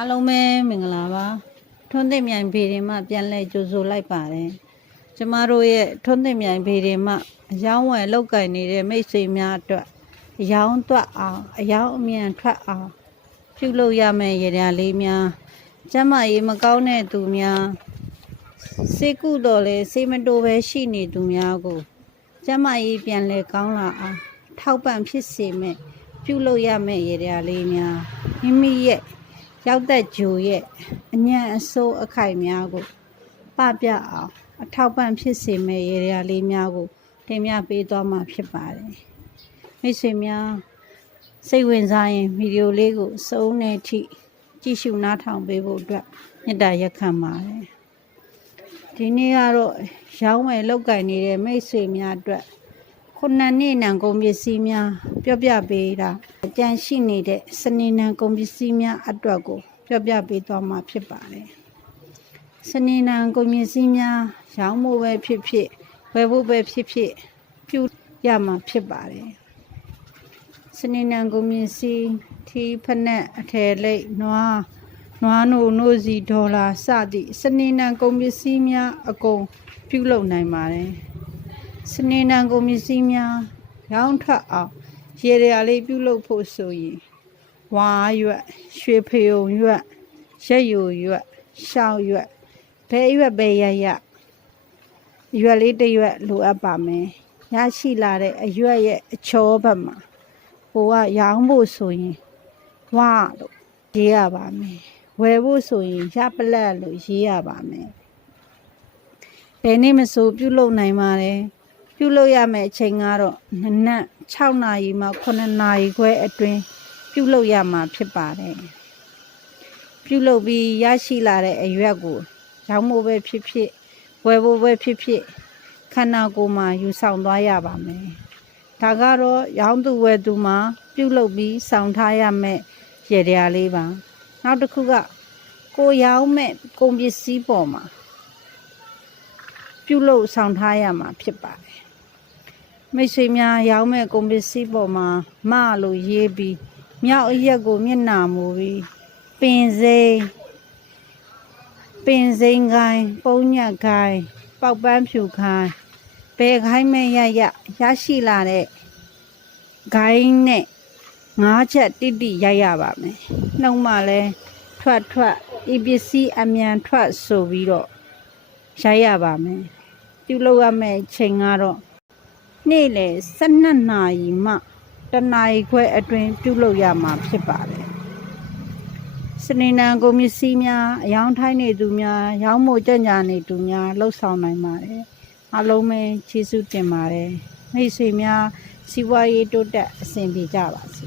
အားလုံးပဲမင်္ဂလာပါထွန်းသိမ့်မြိုင်ဗီဒီမှပြန်လဲကြိုဆိုလိုက်ပါတယ်ကျမတို့ရဲ့ထွန်းသိမ့်မြိုင်ဗီဒီမှအယောင်းဝယ်လောက်ကင်နေတဲ့မိတ်ဆွေများအတွက်အယောင်းသွက်အောင်အယောင်းအမြန်ထွက်အောင်ပြုလုပ်ရမယ့်ရည်ရလေးများကျမရေးမကောင်းတဲ့သူများစေကုတော်လဲစေမတိုပဲရှိနေသူများကိုကျမရေးပြန်လဲကောင်းလာအောင်ထောက်ပံ့ဖြစ်စေမယ့်ပြုလုပ်ရမယ့်ရည်ရလေးများမိမိရဲ့ရောက်တဲ့ဂျိုရဲ့အညံ့အစိုးအခိုက်များကိုပပြအောင်အထောက်ပံ့ဖြစ်စေမယ့်ရည်ရလေးများကိုတင်ပြပေးသွားမှာဖြစ်ပါတယ်မိတ်ဆွေများစိတ်ဝင်စားရင်ဗီဒီယိုလေးကိုအဆုံးနဲ့ထိကြည့်ရှုနားထောင်ပေးဖို့အတွက်မေတ္တာရက်ခံပါတယ်ဒီနေ့ကတော့ရောင်းဝယ်လောက်ကင်နေတဲ့မိတ်ဆွေများအတွက်ခုနှစ်နှစ်နံကုန်ပစ္စည်းများပြောပြပေးတာအကြံရှိနေတဲ့စနေနံကုန်ပစ္စည်းများအတွက်ကိုပြောပြပေးသွားမှာဖြစ်ပါတယ်စနေနံကုန်ပစ္စည်းများရောင်းဖို့ပဲဖြစ်ဖြစ်ဝယ်ဖို့ပဲဖြစ်ဖြစ်ပြုရမှာဖြစ်ပါတယ်စနေနံကုန်ပစ္စည်းထီးဖက်နဲ့အထည်လိပ်နွားနို့စီဒေါ်လာစသည့်စနေနံကုန်ပစ္စည်းများအကုန်ပြုလုပ်နိုင်ပါတယ်စနေနံကုန်ပစ္စည်းများရောင်းထွက်အောင်ရေရလေးပြုလုပ်ဖို့ဆိုရင်ဝါရွက်ရွှေဖယုံရွက်ရက်ယိုရွက်ရှောက်ရွက်ဘဲရွက်ပဲရရွက်လေးတစ်ရွက်လိုအပ်ပါမယ်ရရှိလာတဲ့အရွက်ရဲ့အချောဘက်မှာဟိုကရောင်းဖို့ဆိုရင်ဝါလို့ရေးရပါမယ်ဝယ်ဖို့ဆိုရင်ရပလက်လို့ရေးရပါမယ်ဘယ်နေ့မဆိုပြုလုပ်နိုင်ပါတယ်ပြုလုပ်ရမယ့်အချိန်ကတော့နနက်6နာရီမှ9နာရီခွဲအတွင်းပြုလုပ်ရမှာဖြစ်ပါတယ်ပြုလုပ်ပြီးရရှိလာတဲ့အရွက်ကိုရောင်းဖို့ပဲဖြစ်ဖြစ်ဝယ်ဖို့ပဲဖြစ်ဖြစ်ခန္ဓာကိုယ်မှာယူဆောင်သွားရပါမယ်ဒါကတော့ရောင်းသူဝယ်သူမှာပြုလုပ်ပြီးဆောင်ထားရမယ့်ရည်ရလေးပါနောက်တစ်ခုကကိုရောင်းမဲ့ကုန်ပစ္စည်းပေါ်မှာပြုလုပ်ဆောင်ထားရမှာဖြစ်ပါတယ်မိတ်ဆွေများရောင်းမဲ့ကုန်ပစ္စည်းပေါ်မှာမလို့ရေးပြီးမြောက်အရက်ကိုမျက်နှာမူပြီးပင်စိမ်းကိုင်းပုံညက်ကိုင်းပေါက်ပန်းဖြူကိုင်းဘယ်ခိုင်းမဲ့ရရှိလာတဲ့ဂိုင်းနဲ့5ချက်တိတိရိုက်ရပါမယ်နှုံးမှလည်းထွက်ဤပစ္စည်းအမြန်ထွက်ဆိုပြီးတော့ရိုက်ရပါမယ်ပြုလုပ်ရမယ့်ချိန်ကတော့နေ့လယ်12နာရီမှ1နာရီခွဲအတွင်းပြုလုပ်ရမှာဖြစ်ပါတယ်စနေနံကုန်ပစ္စည်းများအယောင်ထိုင်းနေသူများရောင်းမို့ကြံ့ကြာနေသူများလှုပ်ဆောင်နိုင်ပါတယ်အားလုံးပဲကျေးဇူးတင်ပါတယ်မိတ်ဆွေများစီးပွားရေးတိုးတက်အဆင်ပြေကြပါစေ